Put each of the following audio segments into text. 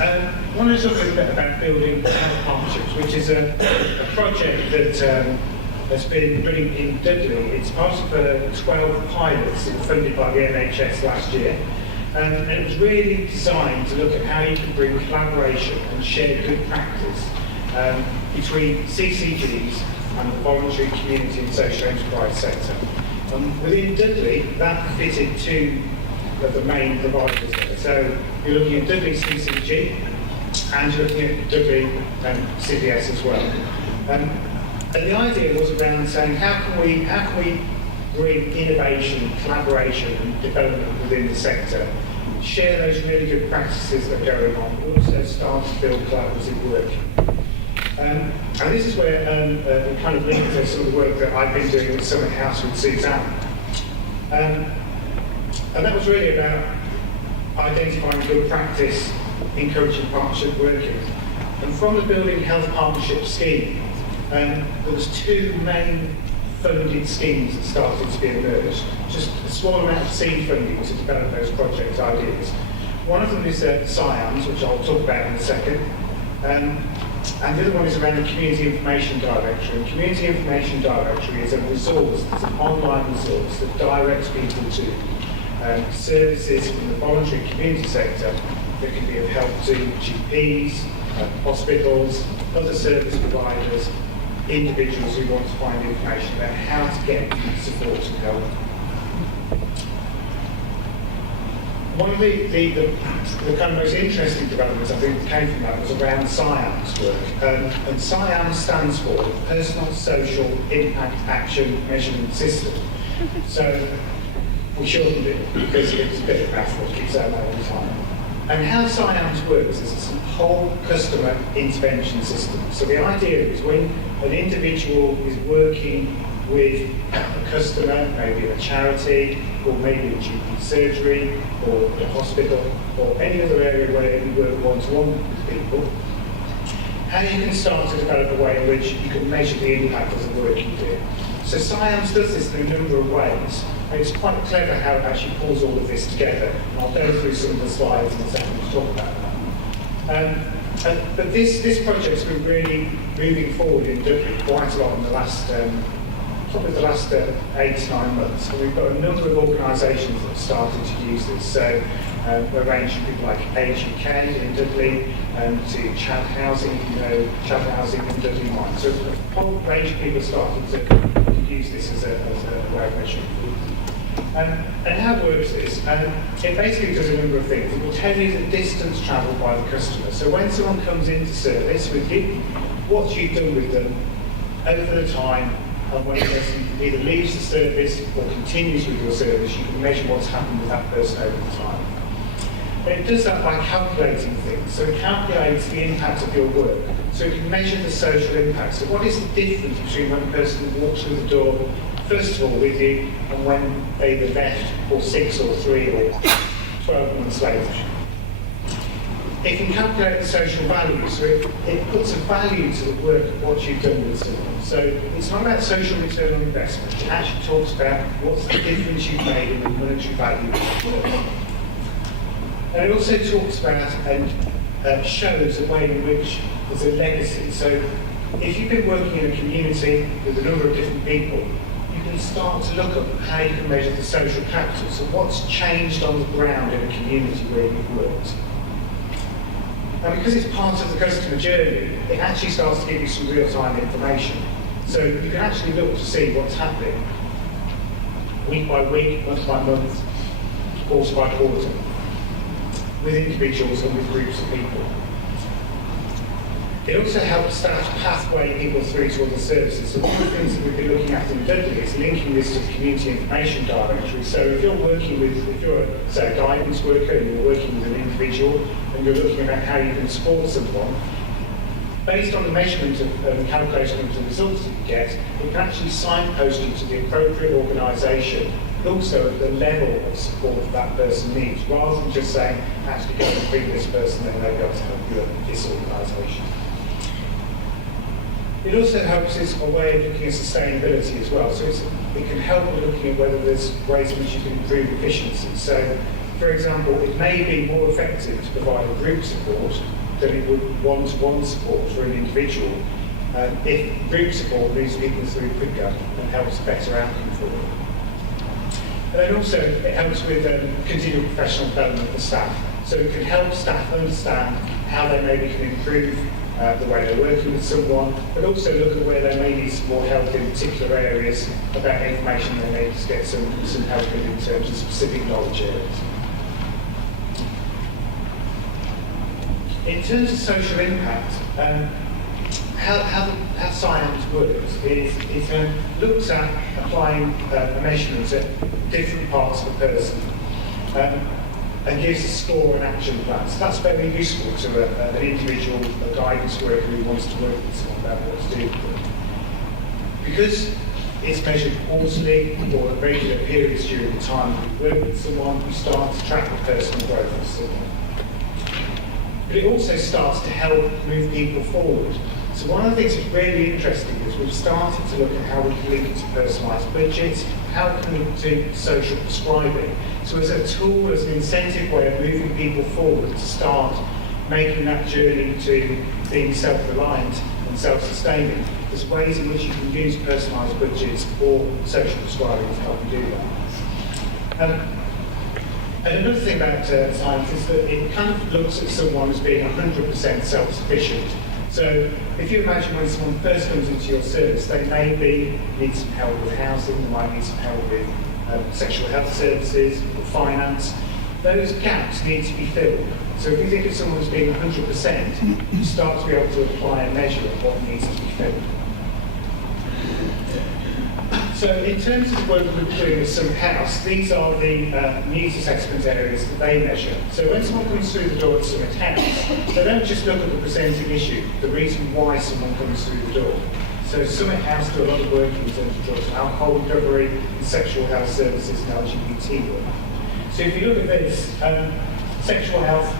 I want to talk a little bit about building health partnerships, which is a project that has been running in Dudley. It's part of 12 pilots that were funded by the NHS last year. And it was really designed to look at how you can bring collaboration and share good practice between CCGs and the voluntary community and social enterprise sector. Within Dudley, that fitted two of the main providers there. So you're looking at Dudley CCG and you're looking at Dudley CDS as well. And the idea was around saying how can we bring innovation, collaboration and development within the sector, share those really good practices that are going on, but also start to build collaborative work. And this is where we kind of link to some of the work that I've been doing at Summit House with Suzanne. And that was really about identifying good practice, encouraging partnership working. And from the Building Health Partnership scheme, there was two main funded schemes that started to be emerged. Just a small amount of seed funding to develop those project ideas. One of them is PSIAMS, which I'll talk about in a second. And the other one is around the Community Information Directory. And Community Information Directory is a resource, it's an online resource that directs people to services from the voluntary community sector that can be of help to GPs, hospitals, other service providers, individuals who want to find information about how to get support and help. One of the kind of most interesting developments I think that came from that was around PSIAMS work. And PSIAMS stands for Personal Social Impact Action Measurement System. So we shortened it because it's a bit of a mouthful, keep saying that all the time. And how PSIAMS works is it's a whole customer intervention system. So the idea is when an individual is working with a customer, maybe in a charity, or maybe a GP surgery, or a hospital, or any other area where you work one-to-one with people, how you can start to develop a way in which you can measure the impact of the work you do. So PSIAMS does this in a number of ways. And it's quite clever how it actually pulls all of this together. And I'll go through some of the slides in a second to talk about that. But this project's been really moving forward in Dudley quite a lot in the last, probably the last 8 to 9 months. And we've got a number of organisations that have started to use this. So we're ranging from people like Age UK in Dudley to Chad Housing, Chad Housing in Dudley Mine. So a whole range of people have started to use this as a way of measuring. And how it works is, it basically does a number of things. It will tell you the distance travelled by the customer. So when someone comes into service with you, what you've done with them over the time, and when a person either leaves the service or continues with your service, you can measure what's happened with that person over the time. And it does that by calculating things. So it calculates the impact of your work. So it can measure the social impact. So what is the difference between when a person walks through the door, first of all with you, and when they either left, or 6 or 3 or 12 months later? It can calculate the social value, so it puts a value to the work of what you've done with someone. So it's not about social return on investment. It actually talks about what's the difference you've made in the monetary value of your work. And it also talks about and shows a way in which there's a legacy. So if you've been working in a community with a number of different people, you can start to look at how you can measure the social capital. So what's changed on the ground in a community where you've worked. And because it's part of the customer journey, it actually starts to give you some real-time information. So you can actually look to see what's happening week by week, month by month, quarter by quarter, with individuals and with groups of people. It also helps staff pathway people through to other services. So one of the things that we've been looking at in Dudley is linking this to the Community Information Directory. So if you're working with, if you're say, a guidance worker and you're working with an individual and you're looking at how you can support someone, based on the measurement and calculation of the results that you get, it can actually signpost you to the appropriate organisation, but also at the level of support that person needs, rather than just saying, actually go and bring this person and they'll be able to help you at this organisation. It also helps us a way of looking at sustainability as well. So it can help with looking at whether there's ways in which you can improve efficiency. So for example, it may be more effective to provide a group support than it would one-to-one support for an individual if group support moves people through quicker and helps better outcome for them. And then also it helps with continual professional development of the staff. So it can help staff understand how they maybe can improve the way they're working with someone, but also look at where they may need some more help in particular areas about information they need to get some help in terms of specific knowledge areas. In terms of social impact, how PSIAMS works is it looks at applying a measurement at different parts of a person and gives a score and action plan. So that's very useful to an individual, a guidance worker who wants to work with someone about what to do with them. Because it's measured quarterly or at regular periods during the time we work with someone, we start to track the personal growth of someone. But it also starts to help move people forward. So one of the things that's really interesting is we've started to look at how we can link it to personalised budgets, how can we do social prescribing. So as a tool, as an incentive way of moving people forward to start making that journey to being self-reliant and self-sustaining, there's ways in which you can use personalised budgets or social prescribing to help you do that. And another thing about science is that it kind of looks at someone as being 100% self-sufficient. So if you imagine when someone first comes into your service, they maybe need some help with housing, they might need some help with sexual health services or finance. Those gaps need to be filled. So if you think of someone as being 100%, you start to be able to apply a measure of what needs to be filled. So in terms of work we're doing with Summit House, these are the needs assessment areas that they measure. So when someone comes through the door at Summit House, they don't just look at the presenting issue, the reason why someone comes through the door. So Summit House do a lot of work in terms of drugs and alcohol recovery, and sexual health services and LGBT work. So if you look at this, sexual health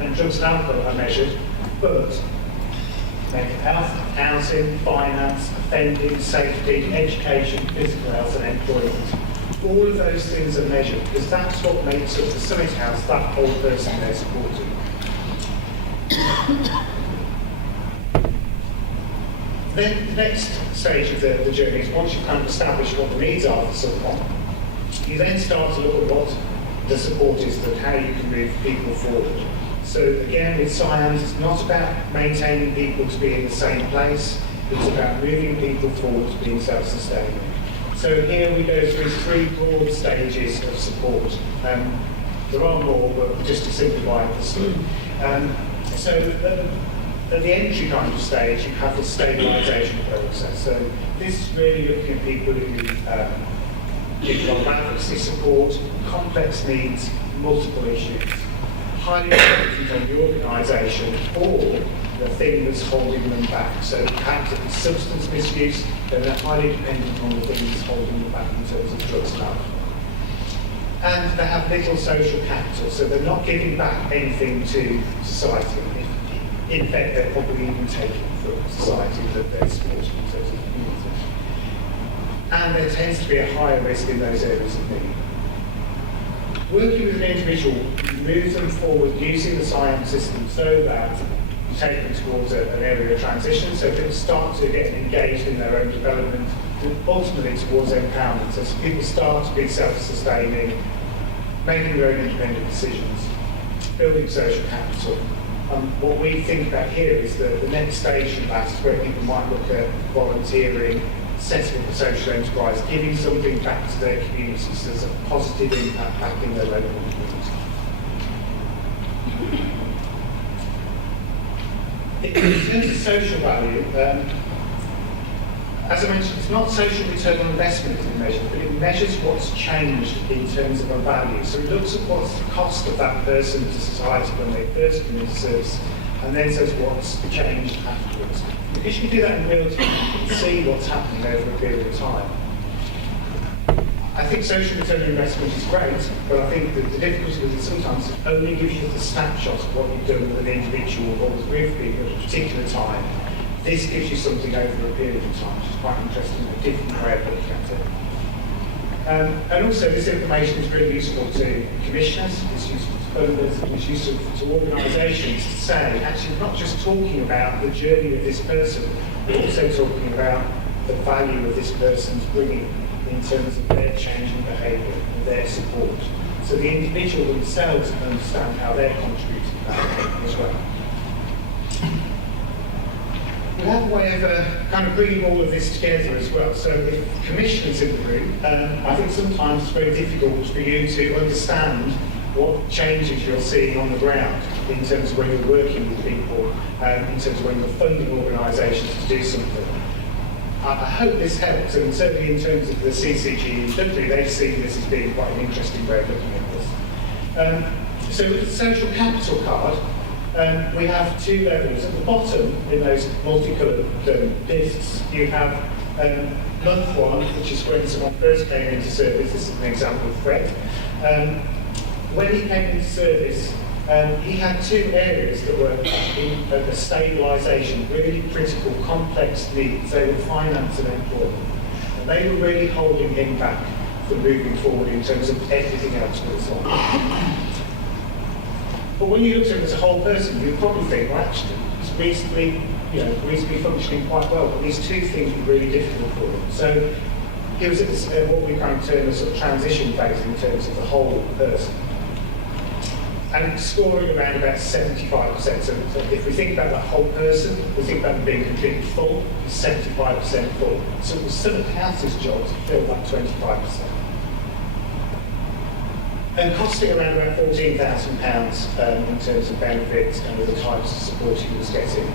and drugs and alcohol are measured, but mental health, housing, finance, offending, safety, education, physical health and employment. All of those things are measured because that's what makes up the Summit House, that whole person they're supporting. Then the next stage of the journey is once you've kind of established what the needs are for someone, you then start to look at what the support is and how you can move people forward. So again, with PSIAMS, it's not about maintaining people to be in the same place, it's about moving people forward to being self-sustaining. So here we go through 3 broad stages of support. There are more, but just to simplify this. So at the entry kind of stage, you have the stabilisation process. So this is really looking at people who need advocacy support, complex needs, multiple issues. Highly dependent on the organisation or the thing that's holding them back. So perhaps if it's substance misuse, then they're highly dependent on the thing that's holding them back in terms of drugs and alcohol. And they have little social capital, so they're not giving back anything to society. In fact, they're probably even taking from society that they're supporting in terms of community. And there tends to be a higher risk in those areas of need. Working with an individual, you move them forward using the PSIAMS system so that you take them towards an area of transition, so people start to get engaged in their own development, and ultimately towards empowerment. So people start to be self-sustaining, making their own independent decisions, building social capital. What we think about here is the next stage of that is where people might look at volunteering, setting up a social enterprise, giving something back to their communities so there's a positive impact back in their local community. In terms of social value, as I mentioned, it's not social return on investment it measures, but it measures what's changed in terms of a value. So it looks at what's the cost of that person to society when they first come into service, and then says what's changed afterwards. Because you can do that in real time, you can see what's happening over a period of time. I think social return on investment is great, but I think that the difficulty is that sometimes it only gives you the snapshot of what you've done with an individual or with people at a particular time. This gives you something over a period of time, which is quite interesting, a different way of looking at it. And also this information is really useful to commissioners, it's useful to funders, it's useful to organisations to say, actually we're not just talking about the journey of this person, we're also talking about the value of this person's bringing in terms of their changing behaviour and their support. So the individual themselves can understand how they're contributing to that as well. We have a way of kind of bringing all of this together as well. So if commissioners in the room, I think sometimes it's very difficult for you to understand what changes you're seeing on the ground in terms of when you're working with people, in terms of when you're funding organisations to do something. I hope this helps, and certainly in terms of the CCG in Dudley, they've seen this as being quite an interesting way of looking at this. So with the social capital card, we have two levels. At the bottom, in those multicoloured discs, you have month one, which is when someone first came into service. This is an example of Fred. When he came into service, he had two areas that were in a stabilisation, really critical, complex needs. They were finance and employment. And they were really holding him back from moving forward in terms of everything else that was on. But when you look at him as a whole person, you'd probably think, well, actually, he's reasonably functioning quite well, but these two things were really difficult for him. So he was at this, what we kind of term a sort of transition phase in terms of the whole person. And scoring around about 75%. So if we think about that whole person, we think about them being completely full, it's 75% full. So it was someone else's job to fill that 25%. And costing around about £14,000 in terms of benefits and the types of support he was getting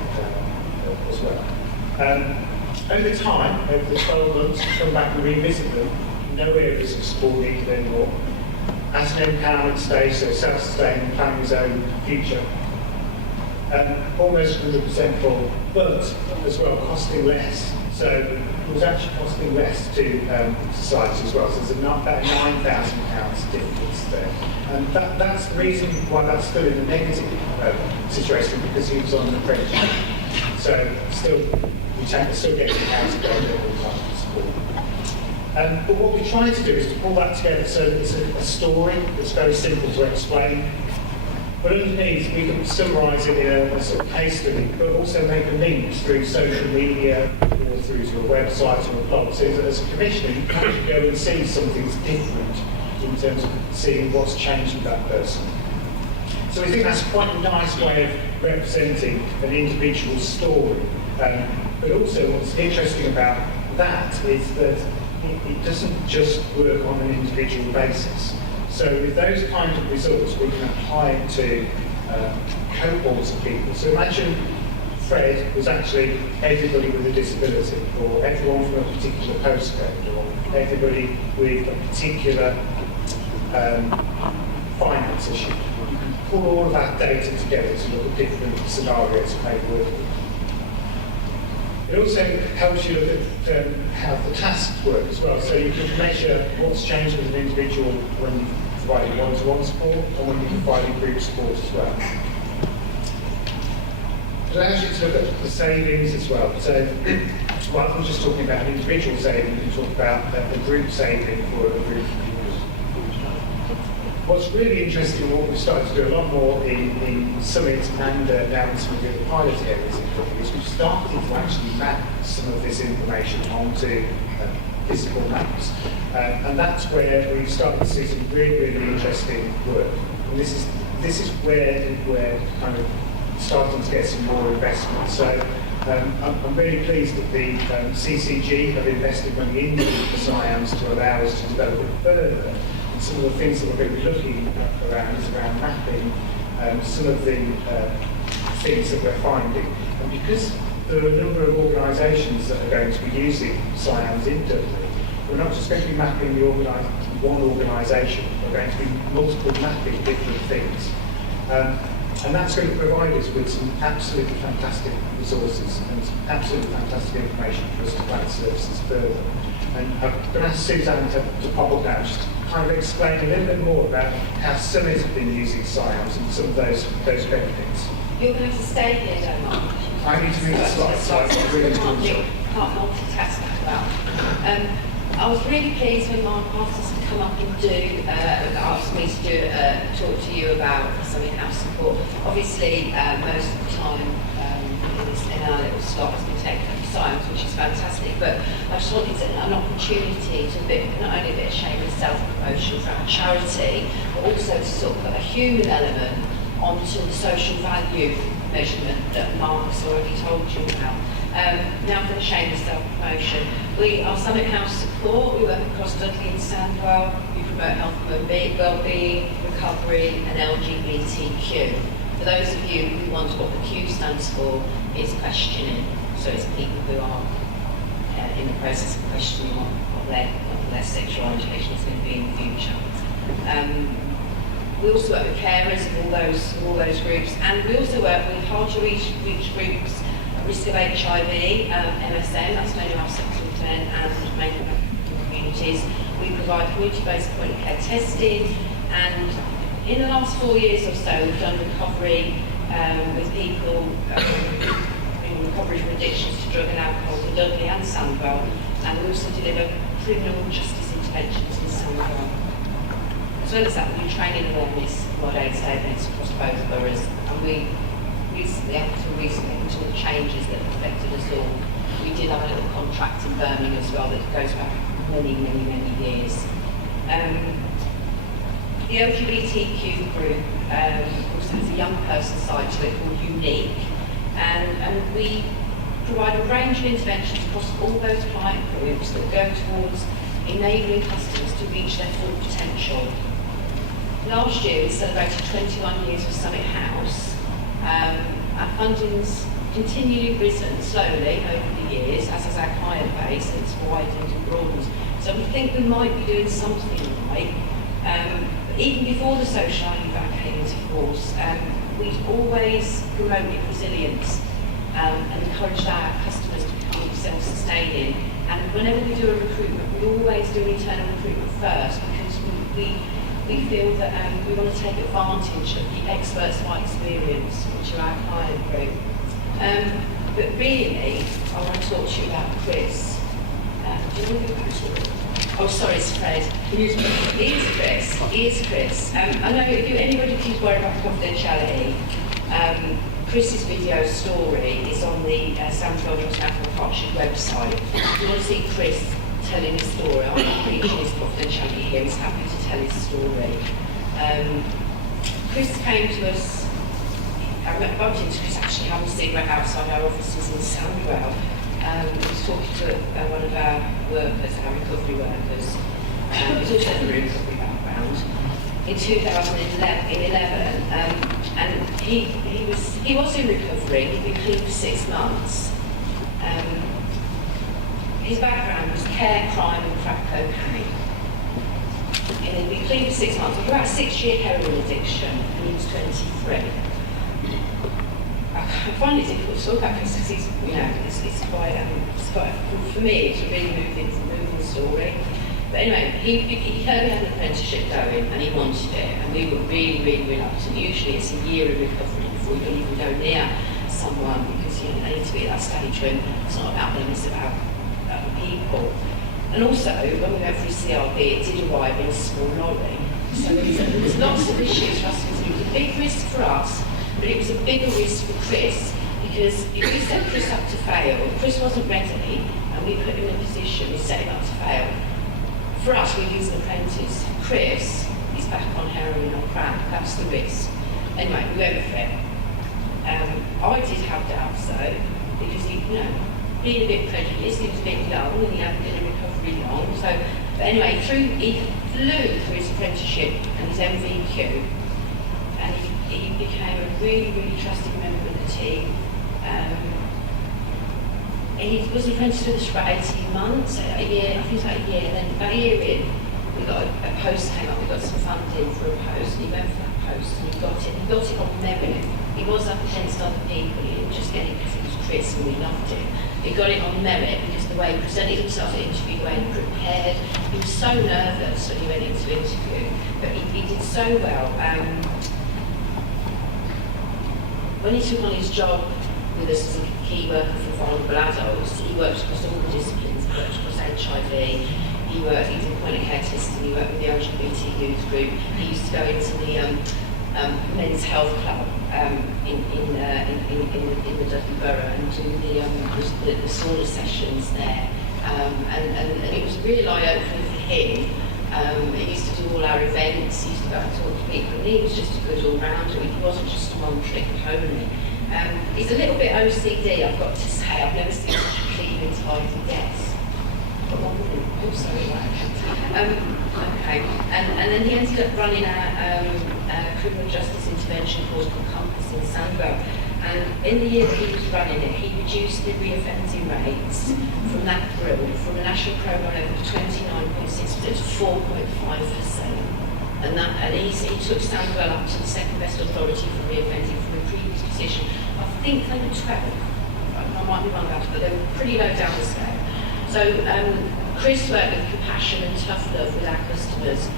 as well. Over time, over the 12 months, to come back and revisit them, no areas of support needed anymore. At an empowerment stage, so self-sustaining, planning his own future. Almost 100% full, but as well costing less. So it was actually costing less to society as well. So there's about £9,000 difference there. And that's the reason why that's still in a negative situation, because he was on an apprenticeship. So still, we tend to still get the house to go all types of support. But what we try to do is to pull that together so that it's a story that's very simple to explain. But underneath, we can summarise it in a sort of case study, but also make a link through social media or through to a website or a blog. So as a commissioner, you can actually go and see something's different in terms of seeing what's changed with that person. So we think that's quite a nice way of representing an individual story. But also what's interesting about that is that it doesn't just work on an individual basis. So with those kinds of results, we can apply it to cohorts of people. So imagine Fred was actually everybody with a disability, or everyone from a particular postcode, or everybody with a particular finance issue. You can pull all of that data together to look at different scenarios of maybe working. It also helps you look at how the tasks work as well. So you can measure what's changed with an individual when you're providing one-to-one support and when you're providing group support as well. It allows you to look at the savings as well. So rather than just talking about an individual saving, you can talk about a group saving for a group. What's really interesting, and what we've started to do a lot more in summits and now in some of the other pilot areas, is we've started to actually map some of this information onto physical maps. And that's where we've started to see some really, really interesting work. And this is where we're kind of starting to get some more investment. So I'm really pleased that the CCG have invested money into PSIAMS to allow us to develop it further. Some of the things that we're going to be looking around is around mapping some of the things that we're finding. And because there are a number of organisations that are going to be using PSIAMS in Dudley, we're not just going to be mapping one organisation, we're going to be multiple mapping different things. And that's going to provide us with some absolutely fantastic resources and some absolutely fantastic information for us to plan services further. And I'm going to ask Suzanne to pop up now, just kind of explain a little bit more about how Summit have been using PSIAMS and some of those benefits. You're going to have to stay here, don't you? I need to move the slides, so I'm really can't multitask that well. I was really pleased when Mark asked us to come up and asked me to talk to you about Summit House support. Obviously, most of the time in our little slot has been taken up science, which is fantastic, but I just wanted an opportunity to not only a bit of shameless self-promotion for our charity, but also to sort of put a human element onto the social value measurement that Mark's already told you about. Now for the shameless self-promotion. We are Summit House support. We work across Dudley and Sandwell. We promote health and wellbeing, recovery and LGBTQ. For those of you who wonder what the Q stands for, it's questioning. So it's people who are in the process of questioning what their sexual orientation is going to be in the future. We also work with carers of all those groups, and we also work with hard to reach groups at risk of HIV, MSM, that's mainly our sexual men and mainly communities. We provide community-based point of care testing, and in the last 4 years or so, we've done recovery with people in recovery from addictions to drug and alcohol for Dudley and Sandwell, and we also deliver criminal justice interventions in Sandwell. As well as that, we do training awareness of our day-to-day events across both boroughs, and we recently, to the changes that affected us all, we did have a little contract in Birmingham as well that goes back many years. The LGBTQ group also has a young person side to it called Unique, and we provide a range of interventions across all those client groups that go towards enabling customers to reach their full potential. Last year we celebrated 21 years of Summit House. Our funding's continually risen slowly over the years, as has our client base, and it's widened and broadened. So we think we might be doing something right. Even before the social impact came into force, we'd always promoted resilience and encouraged our customers to become self-sustaining. And whenever we do a recruitment, we always do an internal recruitment first, because we feel that we want to take advantage of the experts by experience, which are our client group. But really, I want to talk to you about Chris. Do you want to go back to it? Oh, sorry, it's Fred. He is Chris. I know if anybody who's worried about confidentiality, Chris's video story is on the Sandwell National Partnership website. If you want to see Chris telling his story, I'm not breaching his confidentiality here, he's happy to tell his story. Chris came to us, I bumped into Chris actually having a cigarette outside our offices in Sandwell. He was talking to one of our workers, our recovery workers, who's also in the recovery background, in 2011, and he was in recovery. He'd been clean for 6 months. His background was care, crime and crack cocaine. And he'd been clean for 6 months, with about a 6-year heroin addiction, and he was 23. I find it difficult to talk about this because it's quite, for me, it's a really moving story. But anyway, he heard we had an apprenticeship going and he wanted it, and we were really reluctant. Usually it's a year of recovery before you can even go near someone, because you need to be at that stage when it's not about them, it's about other people. And also, when we went through CRB, it did arrive in a small lorry. So there was lots of issues for us. It was a big risk for us, but it was a bigger risk for Chris, because if we set Chris up to fail, Chris wasn't ready, and we put him in a position, we set him up to fail. For us, we use an apprentice. Chris is back on heroin or crack, that's the risk. Anyway, we went with it. I did have doubts though, because being a bit prejudiced, he was a bit young and he hadn't been in recovery long. So, but anyway, he flew through his apprenticeship and his MVQ, and he became a really trusted member of the team. He was an apprentice with us for about 18 months, a year, I think it was about a year, and then about a year in, we got a post came up, we got some funding for a post, and he went for that post, and he got it on merit. He was up against other people, he didn't just get it because it was Chris and we loved it. He got it on merit because the way he presented himself at interview, the way he prepared, he was so nervous when he went into interview, but he did so well. When he took on his job with us as a key worker for vulnerable adults, he worked across all the disciplines, he worked across HIV, he did point of care testing, he worked with the LGBT youth group, he used to go into the men's health club in the Dudley Borough and do the sauna sessions there. And it was really eye-opening for him. He used to do all our events, he used to go and talk to people, and he was just a good all-rounder. He wasn't just a one-trick pony. He's a little bit OCD, I've got to say. I've never seen such a clean and tidy desk. Oh, sorry, right, okay. And then he ended up running a criminal justice intervention course called Compass in Sandwell. And in the year that he was running it, he reduced the reoffending rates from that group, from a national programme level of 29.6% to 4.5%. And he took Sandwell up to the second best authority for reoffending from a previous position. I think they were 12. I might be wrong about it, but they were pretty low down the scale. So Chris worked with compassion and tough love with our customers.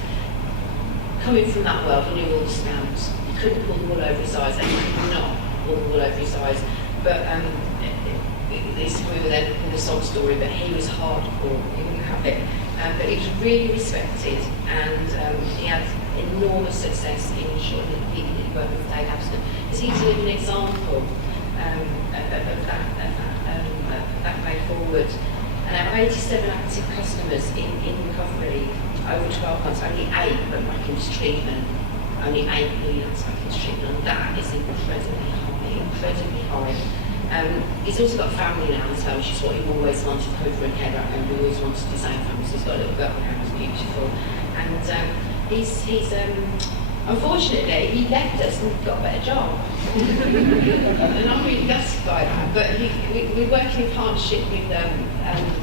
Coming from that world, he knew all the scams. He couldn't pull the wool over his eyes, and he could not pull the wool over his eyes. But we were then in the sob story, but he was hardcore, he wouldn't have it. But he was really respected, and he had enormous success in ensuring that the people that he worked with stayed abstinent. Because he's a living example of that way forward. And our 87 active customers in recovery over 12 months, only 8 went back into treatment. Only 8 million back into treatment, and that is incredibly high. He's also got family now as well, which is what he always wanted, over and head up, and he always wanted his own family. So he's got a little girl now who's beautiful. And he's unfortunately, he left us and got a better job. And I'm really gutted by that. But we're working in partnership with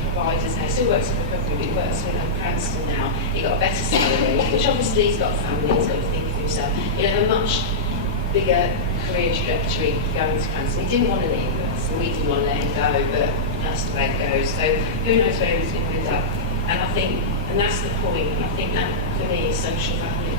providers now. He still works in recovery, but he works with Cranston now. He got a better salary, which obviously he's got a family, he's got to think of himself. He'll have a much bigger career trajectory going to Cranston. He didn't want to leave us, and we didn't want to let him go, but that's the way it goes. So who knows where he's going to end up. And I think, and that's the point, and I think that for me is social value.